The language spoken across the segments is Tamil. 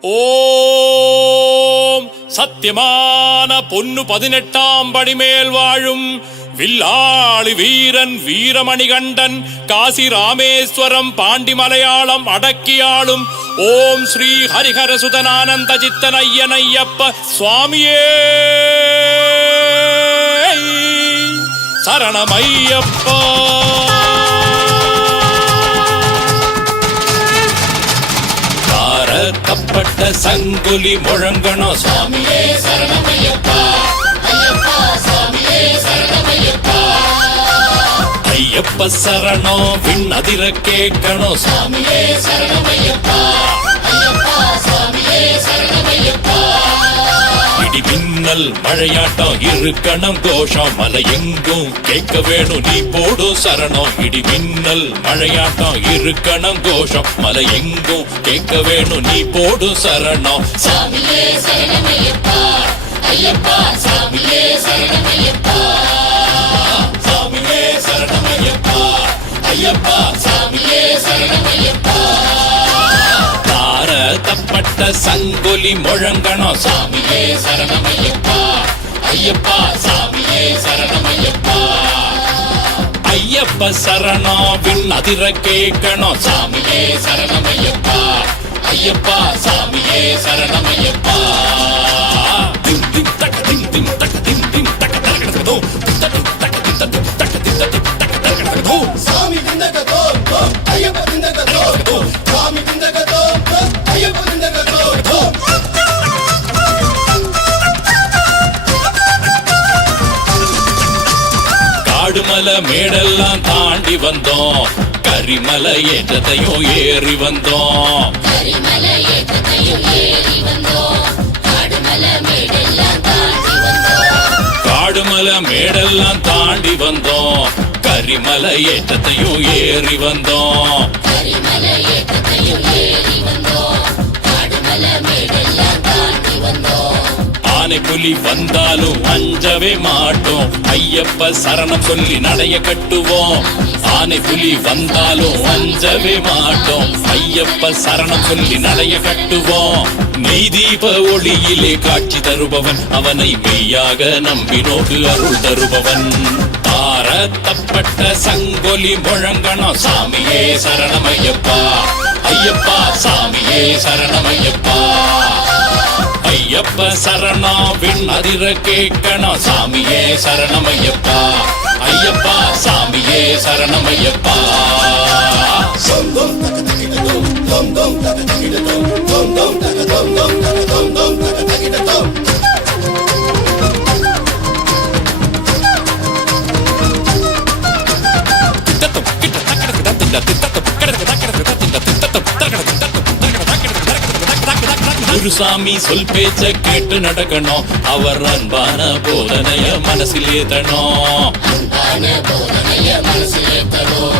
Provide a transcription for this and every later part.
ஓம் சத்தியமான பொன்னு பதினெட்டாம் படிமேல் வாழும் வில்லாளி வீரன் வீரமணிகண்டன் காசி ராமேஸ்வரம் பாண்டி மலையாளம் அடக்கியாளும் ஓம் ஸ்ரீ ஹரிஹர சுதனானந்த சித்தன் ஐயன் ஐயப்ப சுவாமியே. சரணமையப்பா. தாரத்தப்பட்ட சங்குலி முழங்கணும் சுவாமியே சரணமையப்பா. ஐயப்ப சரணம் விண் அதிர கேட்கணும் சுவாமியே சரணமையப்பா. இடி மின்னல் மழையாட்டம் இருக்கணும் கோஷம். மலை எங்கும் கேட்க வேணும் நீ போடு சரணம். இடி மின்னல் மழையாட்டம் இருக்கணும் கோஷம். மலை எங்கும் கேட்க வேணும் நீ போடு சரணம். சாமியே சரணமையப்பா ஐயப்பா சாமியே சரணமையப்பா. பட்ட சங்கொலி முழங்கணும் சாமியே சரணமையப்பா ஐயப்பா சாமியே சரணமையப்பா ஐயப்ப சரணம் விண் அதிர கேட்கணும் சாமியே சரணமையப்பா ஐயப்பா சாமியே சரணமையப்பா திம் திம் தக்க திம் திம் தக்க திம் திம் தக்க தரகடதோ தக்க தக்க தக்க தக்க தக்க தரகடதோ சாமி விந்தக தோம் தோம் ஐயப்ப காடுமலை மேடெல்லாம் தாண்டி வந்தோம். கரிமலை ஏற்றத்தையும் ஏறி வந்தோம். கரிமலை ஏற்றத்தையும் ஏறி வந்தோம். காடுமலை மேடெல்லாம் தாண்டி வந்தோம். காடுமலை மேடெல்லாம் தாண்டி வந்தோம். கரிமலை ஏற்றத்தையும் ஏறி வந்தோம். கரிமலை ஏற்றத்தையும் ஏறி வந்தோம். யானை புலி வந்தாலும் அஞ்சவே மாட்டோம். ஐயப்ப சரணம் சொல்லி நடைய கட்டுவோம். ஆனை புலி வந்தாலும் அஞ்சவே மாட்டோம். ஐயப்ப சரணம் சொல்லி நடைய கட்டுவோம். நெய் தீப ஒளியிலே காட்சி தருபவன். அவனை மெய்யாக நம்பினோடு அருள் தருபவன். தாரத்தப்பட்ட சங்கொலி முழங்கணும் சாமியே சரணமையப்பா. ஐயப்பா சாமியே சரணமையப்பா. ஐயப்ப சரணா விண் அதிர கேட்கணும். சாமியே சரணமையப்பா ஐயப்பா. சாமியே சரணமையப்பா குருசாமி சொல் பேச்ச கேட்டு நடக்கணும். அவர் அன்பான போதனைய மனசில் ஏத்தணும். அன்பான போதனைய மனசிலே தரும்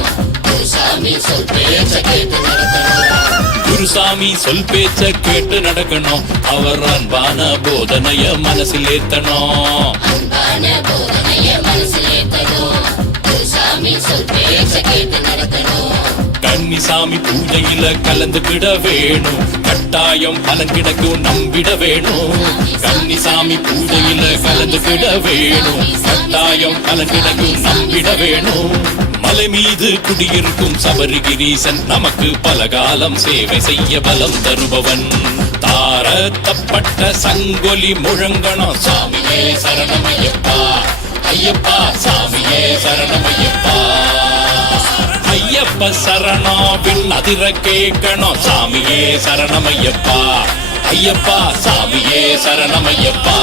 சாமி சொல் பேச்ச கேட்டு நடத்தணும் குருசாமி சொல் பேச்ச கேட்டு நடக்கணும். அவர் அன்பான போதனைய மனசில் ஏத்தணும். அன்பான போதனைய மனசிலே தரும் சாமி சொல் பேச்ச கேட்டு நடத்தணும் கன்னிசாமி பூஜையில கலந்துக்கிட வேணும். கட்டாயம் பலன் கிடைக்கும் நம்பிட வேணும். கன்னி சாமி பூஜையில கலந்துக்கிட வேணும். கட்டாயம் பலன் கிடைக்கும் நம்பிட வேணும். மலை மீது குடியிருக்கும் சபரிகிரீசன் நமக்கு பலகாலம் சேவை செய்ய பலம் தருபவன். தார தப்பட்ட சங்கொலி முழங்கணும். சாமியே சரணமையப்பா. ஐயப்பா சாமியே சரணமையப்பா. ஐயப்ப சரணம் பின் அதிர கேட்கணும் சாமியே சரணமையப்பா ஐயப்பா. சாமியே சரணமையப்பா